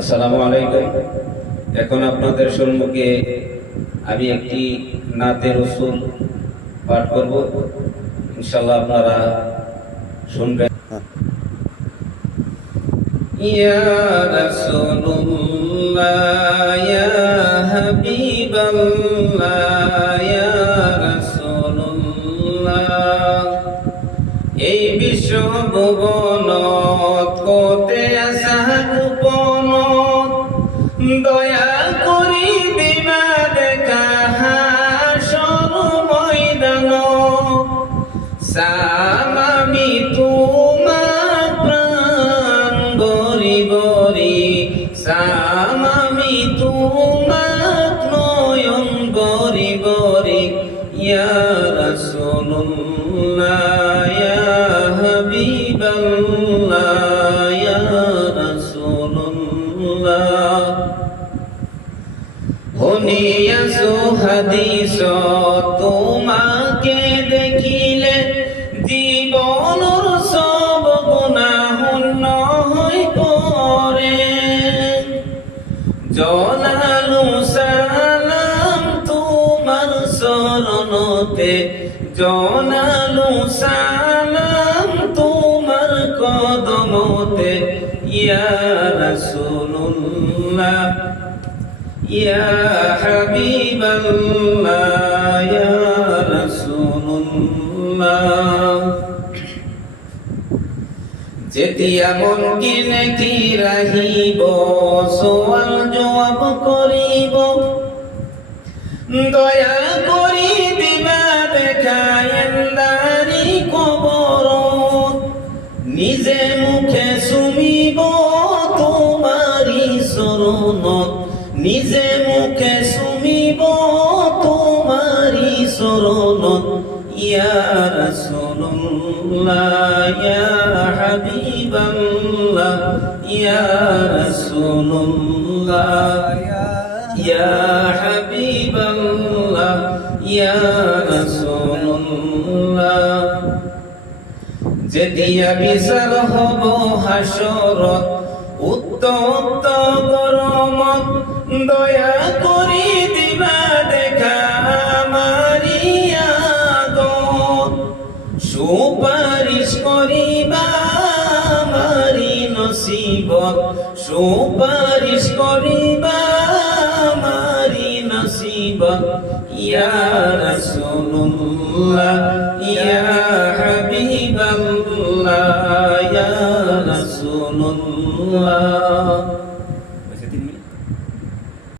আসসালামু আলাইকুম। এখন আপনাদের সম্মুখে আমি একটি নাতে রাসূল পাঠ করব, ইনশাআল্লাহ আপনারা শুনবেন। ইয়া রাসূলুল্লাহ ইয়া হাবিবাল্লাহ ইয়া রাসূলুল্লাহ, এই বিশ্ব ভুবনত কোতে আসা গোপনত দয়া করি দিবা দেখা হাসর ময়দানত। সালামি তোমার প্রাণ বরি বরি, সালামি তোমার নয়ন বরি বরি। ইয়া রাসূলুল্লাহ ইয়া হাবিবাল্লাহ ইয়া রাসূলুল্লাহ, শুনিয়াছো হাদিস তোমাকে দেখিলে জীবনৰ সব গুনাহ শূন্য হৈ পৰে। জনালো সালাম তোমাৰ চৰণতে, জনালো সালাম তোমাৰ কদমতে। ইয়া রাসূলুল্লাহ ইয়া হাবিবাল্লাহ ইয়া রাসূলুল্লাহ, যেতিয়া মন কিনে কি ৰাহিব সৱাল জবাব কৰিব, দয়া কৰি দিবা দেখা এন্দাৰি কবৰত। নিজে মুখে চুমিব তোমাৰি চৰণত, নিজে মুখে চুমিব তোমাৰি চৰণত। ইয়া রাসূলুল্লাহ ইয়া হাবিবাল্লাহ ইয়া রাসূলুল্লাহ ইয়া হাবিবাল্লাহ ইয়া রাসূলুল্লাহ, যেতিয়া বিচার হব হাসরত উত্তপ্ত গরমত, দয়া করি দিবা দেখা আমারি আগত। সুপারিশ করিবা আমারি নসিবত, সুপারিশ করিবা আমারি নসিবত। ইয়া রাসূলুল্লাহ ইয়া হাবিবাল্লাহ ইয়া রাসূলুল্লাহ।